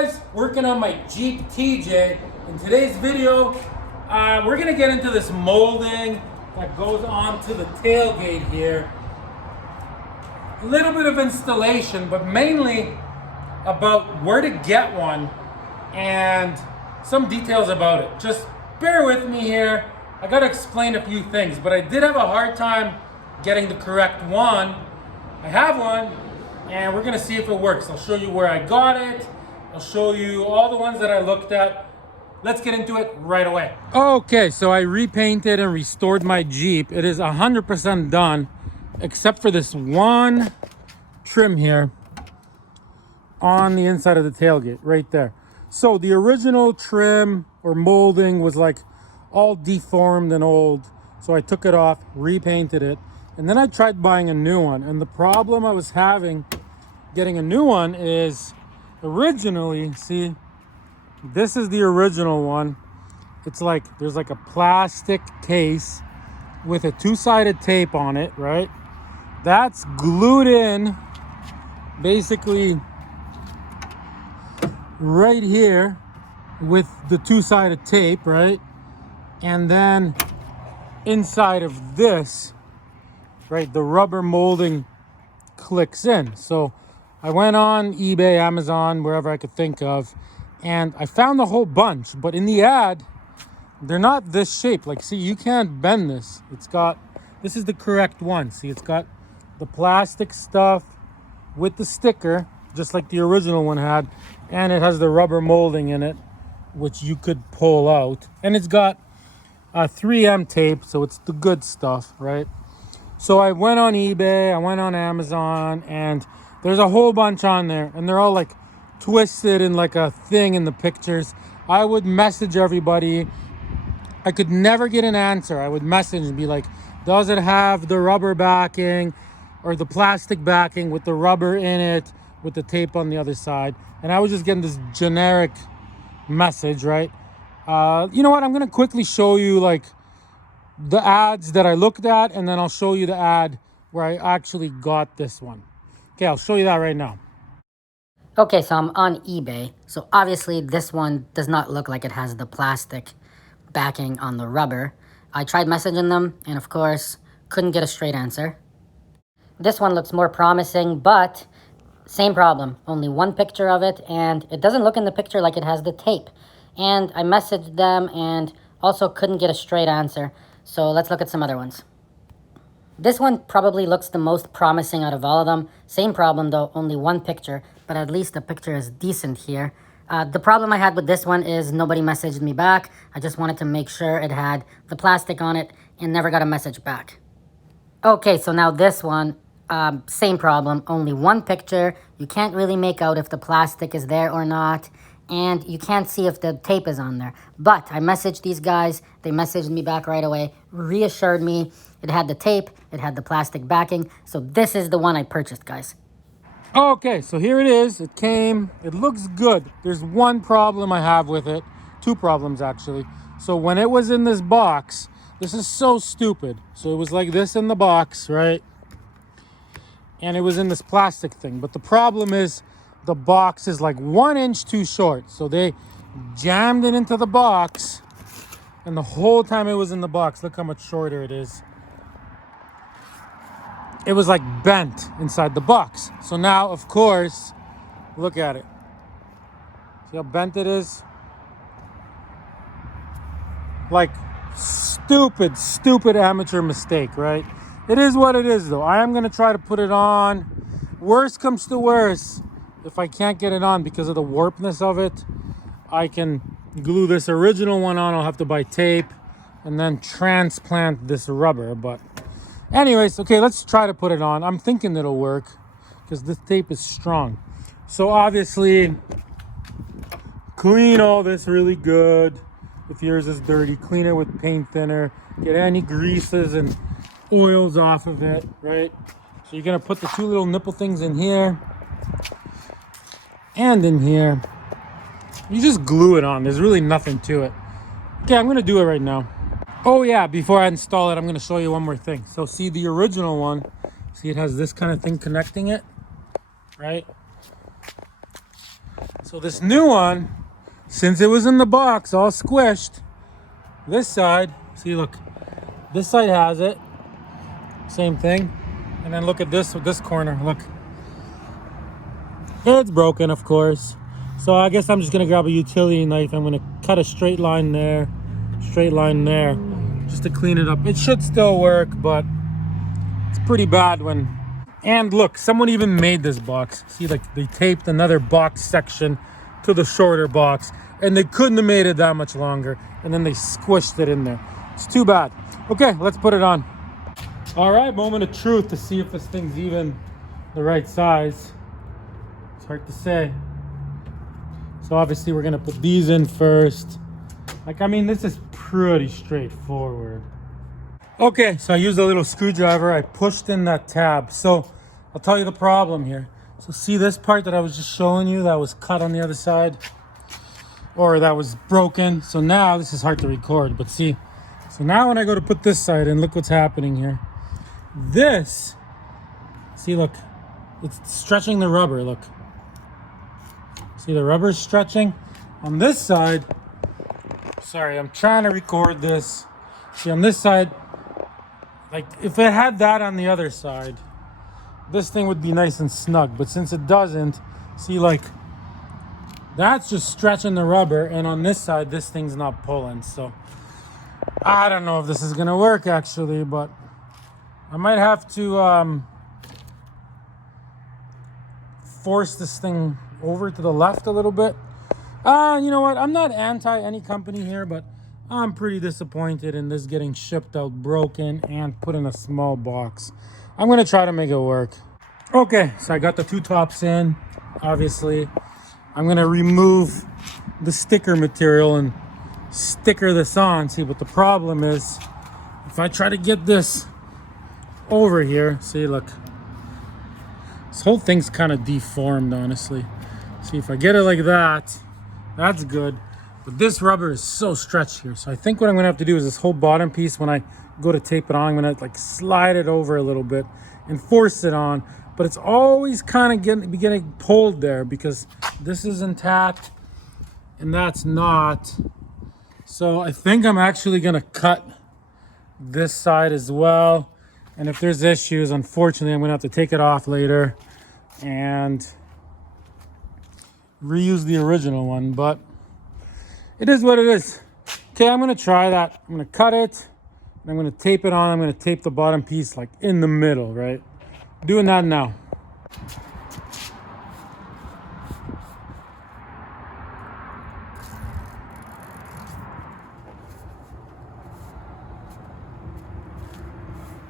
guys, working on my Jeep TJ. In today's video, we're gonna get into this molding that goes onto the tailgate here. A little bit of installation, but mainly about where to get one and some details about it. Just bear with me here. I gotta explain a few things, but I did have a hard time getting the correct one. I have one, and we're gonna see if it works. I'll show you where I got it. I'll show you all the ones that I looked at. Let's get into it right away. Okay, so I repainted and restored my Jeep. It is 100% done, except for this one trim here on the inside of the tailgate, right there. So the original trim or molding was like all deformed and old. So I took it off, repainted it, and then I tried buying a new one. And the problem I was having getting a new one is originally, see, this is the original one. It's like there's like a plastic case with a two-sided tape on it, right? That's glued in basically right here with the two-sided tape, right? And then inside of this, right, the rubber molding clicks in. So I went on eBay, Amazon, wherever I could think of, and I found a whole bunch, but in the ad, they're not this shape. Like, see, you can't bend this. It's got, this is the correct one. See, it's got the plastic stuff with the sticker, just like the original one had, and it has the rubber molding in it, which you could pull out. And it's got 3M tape, so it's the good stuff, right? So I went on eBay, I went on Amazon, and there's a whole bunch on there, and they're all like twisted in like a thing in the pictures. I would message everybody. I could never get an answer. I would message and be like, does it have the rubber backing or the plastic backing with the rubber in it with the tape on the other side? And I was just getting this generic message, right? You know what? I'm going to quickly show you like the ads that I looked at, and then I'll show you the ad where I actually got this one. Okay, I'll show you that right now. Okay, so I'm on eBay. So obviously this one does not look like it has the plastic backing on the rubber. I tried messaging them and of course couldn't get a straight answer. This one looks more promising, but same problem. Only one picture of it, and it doesn't look in the picture like it has the tape. And I messaged them and also couldn't get a straight answer. So let's look at some other ones. This one probably looks the most promising out of all of them. Same problem though, only one picture, but at least the picture is decent here. The problem I had with this one is nobody messaged me back. I just wanted to make sure it had the plastic on it and never got a message back. Okay, so now this one, same problem, only one picture. You can't really make out if the plastic is there or not, and you can't see if the tape is on there. But I messaged these guys, they messaged me back right away, reassured me it had the tape, it had the plastic backing, so this is the one I purchased, guys. Okay, so here it is. It came. It looks good. There's one problem I have with it. Two problems, actually. So when it was in this box, this is so stupid. So it was like this in the box, right? And it was in this plastic thing. But the problem is the box is like 1 inch too short. So they jammed it into the box. And the whole time it was in the box, look how much shorter it is. It was like bent inside the box. So now, of course, look at it. See how bent it is? Like, stupid amateur mistake, right? It is what it is, though. I am going to try to put it on. Worst comes to worst. If I can't get it on because of the warpness of it, I can glue this original one on. I'll have to buy tape and then transplant this rubber, but anyways, okay, let's try to put it on. I'm thinking it'll work because this tape is strong. So obviously, clean all this really good. If yours is dirty, clean it with paint thinner. Get any greases and oils off of it, right? So you're gonna put the two little nipple things in here and in here. You just glue it on. There's really nothing to it. Okay, I'm gonna do it right now. Oh yeah, before I install it, I'm gonna show you one more thing. So see the original one, see it has this kind of thing connecting it, right? So this new one, since it was in the box all squished, this side, see, look, this side has it, same thing. And then look at this with this corner, look. It's broken, of course. So I guess I'm just gonna grab a utility knife. I'm gonna cut a straight line there, just to clean it up. It should still work, but it's pretty bad when, and look, someone even made this box. See, like they taped another box section to the shorter box, and they couldn't have made it that much longer, and then they squished it in there. It's too bad. Okay, let's put it on. All right, moment of truth to see if this thing's even the right size. It's hard to say. So obviously we're gonna put these in first. Like, I mean, this is pretty straightforward. Okay, so I used a little screwdriver. I pushed in that tab. So I'll tell you the problem here. So see this part that I was just showing you that was cut on the other side? Or that was broken. So now, this is hard to record, but see. So now when I go to put this side in, look what's happening here. This, see, look, it's stretching the rubber, look. See, the rubber's stretching. On this side, sorry, I'm trying to record this. See, on this side, like if it had that on the other side, this thing would be nice and snug. But since it doesn't, see, like, that's just stretching the rubber. And on this side, this thing's not pulling. So I don't know if this is gonna work actually, but I might have to force this thing over to the left a little bit. You know what? I'm not anti any company here, but I'm pretty disappointed in this getting shipped out broken and put in a small box. I'm gonna try to make it work. Okay, so I got the two tops in, obviously. I'm gonna remove the sticker material and sticker this on. See, but the problem is, if I try to get this over here, see, look, this whole thing's kind of deformed, honestly. See, if I get it like that, that's good. But this rubber is so stretched here. So I think what I'm gonna have to do is this whole bottom piece, when I go to tape it on, I'm gonna like slide it over a little bit and force it on. But it's always kind of getting pulled there because this is intact and that's not. So I think I'm actually gonna cut this side as well. And if there's issues, unfortunately, I'm gonna have to take it off later and reuse the original one, but it is what it is. Okay, I'm gonna try that. I'm gonna cut it and I'm gonna tape it on. I'm gonna tape the bottom piece like in the middle, right? Doing that now.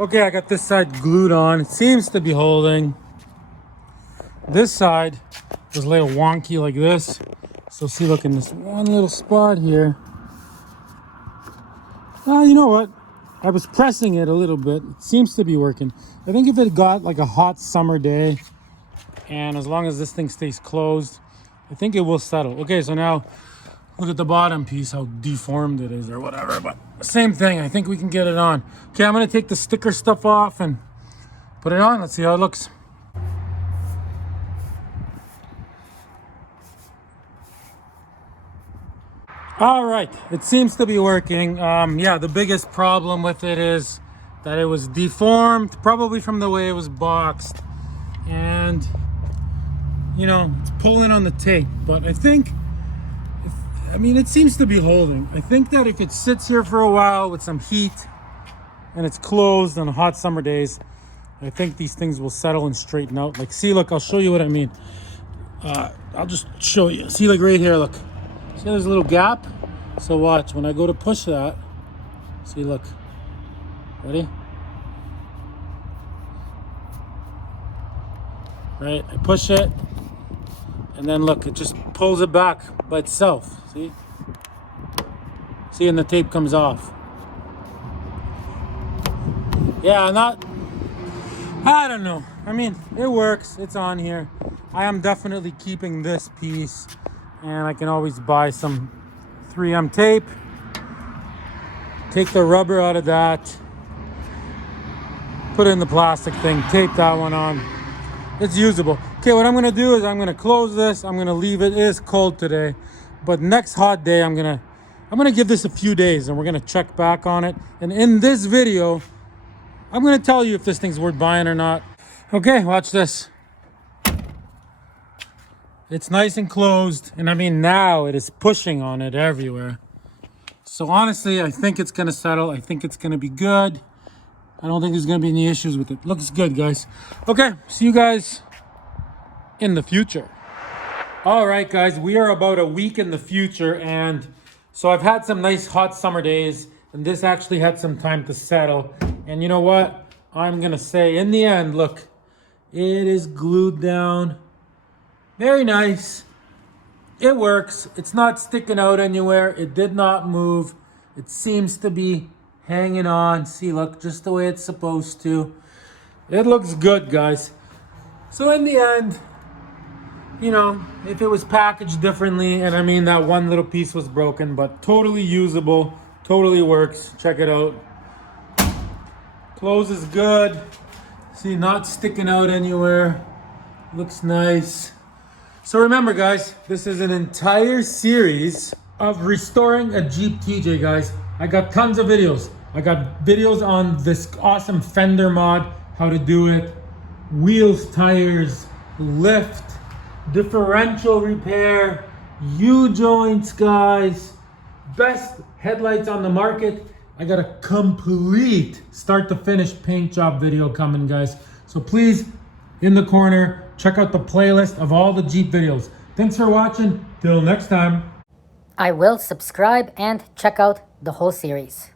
Okay, I got this side glued on. It seems to be holding. This side was a little wonky like this. So see, look, in this one little spot here. You know what? I was pressing it a little bit. It seems to be working. I think if it got like a hot summer day, and as long as this thing stays closed, I think it will settle. Okay, so now look at the bottom piece, how deformed it is or whatever, but same thing. I think we can get it on. Okay, I'm gonna take the sticker stuff off and put it on. Let's see how it looks. All right, it seems to be working. Yeah, the biggest problem with it is that it was deformed, probably from the way it was boxed. And, you know, it's pulling on the tape. But I think, it seems to be holding. I think that if it sits here for a while with some heat and it's closed on hot summer days, I think these things will settle and straighten out. Like, see, look, I'll show you what I mean. I'll just show you. See, like right here, look. See, there's a little gap. So watch, when I go to push that, see, look, ready? Right, I push it, and then look, it just pulls it back by itself, see? See, and the tape comes off. Yeah, I don't know. It works, it's on here. I am definitely keeping this piece. And I can always buy some 3M tape, take the rubber out of that, put it in the plastic thing, tape that one on. It's usable. Okay, what I'm gonna do is I'm gonna close this. I'm gonna leave it. It is cold today, but next hot day I'm gonna give this a few days and we're gonna check back on it. And in this video, I'm gonna tell you if this thing's worth buying or not. Okay, watch this. It's nice and closed, and I mean now it is pushing on it everywhere. So honestly, I think it's gonna settle. I think it's gonna be good. I don't think there's gonna be any issues with it. Looks good, guys. Okay, see you guys in the future. All right, guys, we are about a week in the future, and so I've had some nice hot summer days, and this actually had some time to settle. And you know what? I'm gonna say in the end, look, it is glued down. Very nice. It works. It's not sticking out anywhere. It did not move. It seems to be hanging on. See, look, just the way it's supposed to. It looks good, guys. So in the end, you know, if it was packaged differently, and I mean that one little piece was broken, but totally usable, totally works. Check it out. Closes good. See, not sticking out anywhere. Looks nice. So remember, guys, this is an entire series of restoring a Jeep TJ, guys. I got tons of videos. I got videos on this awesome fender mod, how to do it, wheels, tires, lift, differential repair, U-joints, guys, best headlights on the market. I got a complete start to finish paint job video coming, guys. So please, in the corner, check out the playlist of all the Jeep videos. Thanks for watching. Till next time. I will subscribe and check out the whole series.